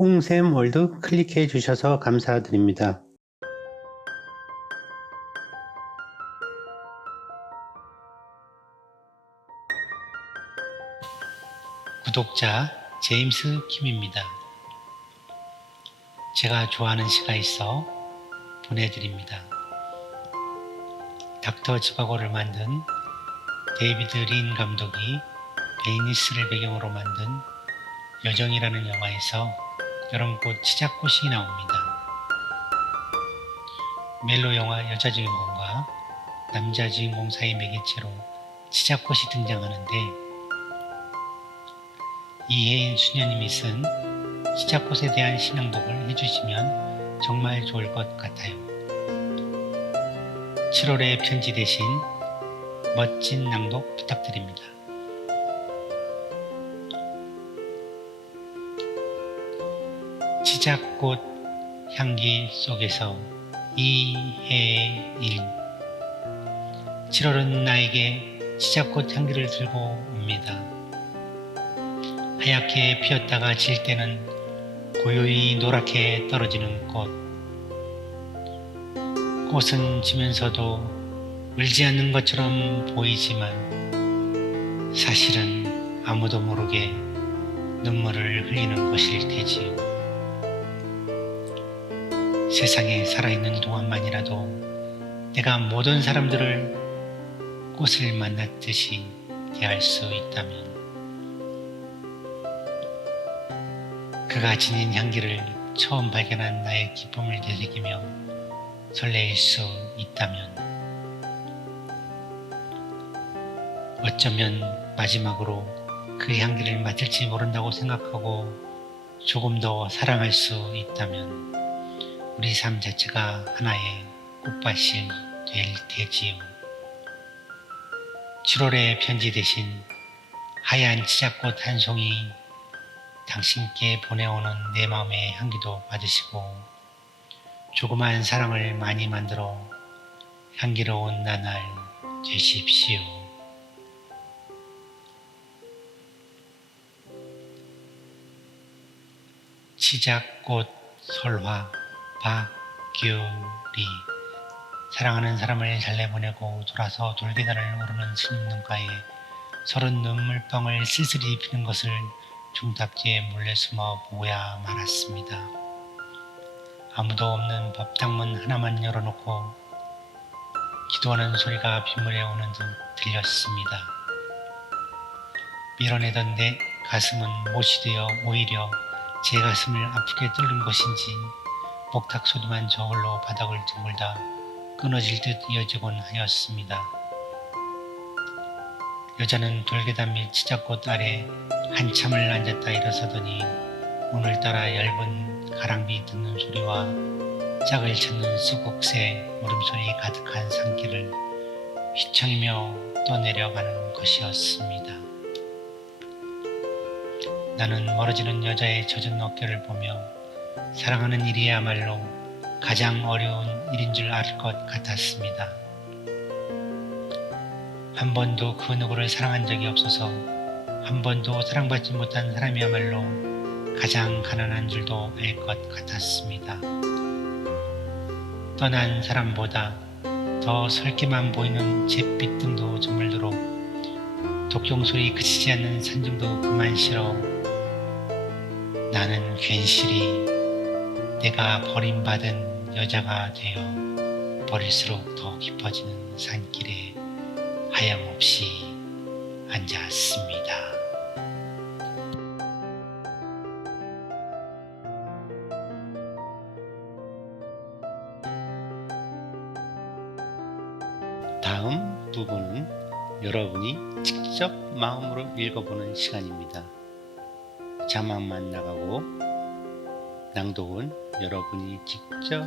홍샘 월드 클릭해 주셔서 감사드립니다. 구독자 제임스 킴입니다. 제가 좋아하는 시가 있어 보내드립니다. 닥터 지바고를 만든 데이비드 린 감독이 베이니스를 배경으로 만든 여정이라는 영화에서 여름꽃 치자꽃이 나옵니다. 멜로 영화 여자 주인공과 남자 주인공 사이 매개체로 치자꽃이 등장하는데 이혜인 수녀님이 쓴 치자꽃에 대한 신앙독을 해주시면 정말 좋을 것 같아요. 7월의 편지 대신 멋진 낭독 부탁드립니다. 치자꽃 향기 속에서 이해일 7월은 나에게 치자꽃 향기를 들고 옵니다. 하얗게 피었다가 질 때는 고요히 노랗게 떨어지는 꽃. 꽃은 지면서도 울지 않는 것처럼 보이지만 사실은 아무도 모르게 눈물을 흘리는 것일 테지요. 세상에 살아있는 동안만이라도 내가 모든 사람들을 꽃을 만났듯이 대할 수 있다면 그가 지닌 향기를 처음 발견한 나의 기쁨을 되새기며 설레일 수 있다면 어쩌면 마지막으로 그 향기를 맡을지 모른다고 생각하고 조금 더 사랑할 수 있다면 우리 삶 자체가 하나의 꽃밭이 될 테지요. 7월의 편지 대신 하얀 치자꽃 한 송이 당신께 보내오는 내 마음의 향기도 받으시고 조그만 사랑을 많이 만들어 향기로운 나날 되십시오. 치자꽃 설화 박규리 사랑하는 사람을 잘 내보내고 돌아서 돌계단을 오르는 스님 눈가에 서른 눈물방울 쓸쓸히 피는 것을 중탑지에 몰래 숨어 보고야 말았습니다. 아무도 없는 법당문 하나만 열어놓고 기도하는 소리가 빗물에 오는 듯 들렸습니다. 밀어내던 내 가슴은 못이 되어 오히려 제 가슴을 아프게 뚫는 것인지 목탁 소리만 저울로 바닥을 둥글다 끊어질 듯 이어지곤 하였습니다. 여자는 돌계단 밑 치자꽃 아래 한참을 앉았다 일어서더니 오늘따라 얇은 가랑비 듣는 소리와 짝을 찾는 수국새 울음소리 가득한 산길을 휘청이며 떠내려가는 것이었습니다. 나는 멀어지는 여자의 젖은 어깨를 보며 사랑하는 일이야말로 가장 어려운 일인 줄 알 것 같았습니다. 한 번도 그 누구를 사랑한 적이 없어서 한 번도 사랑받지 못한 사람이야말로 가장 가난한 줄도 알 것 같았습니다. 떠난 사람보다 더 설기만 보이는 잿빛 등도 저물도록 독종 소리 그치지 않는 산중도 그만 싫어 나는 괜시리 내가 버림받은 여자가 되어 버릴수록 더 깊어지는 산길에 하염없이 앉았습니다. 다음 부분은 여러분이 직접 마음으로 읽어보는 시간입니다. 자막만 나가고 낭독은 여러분이 직접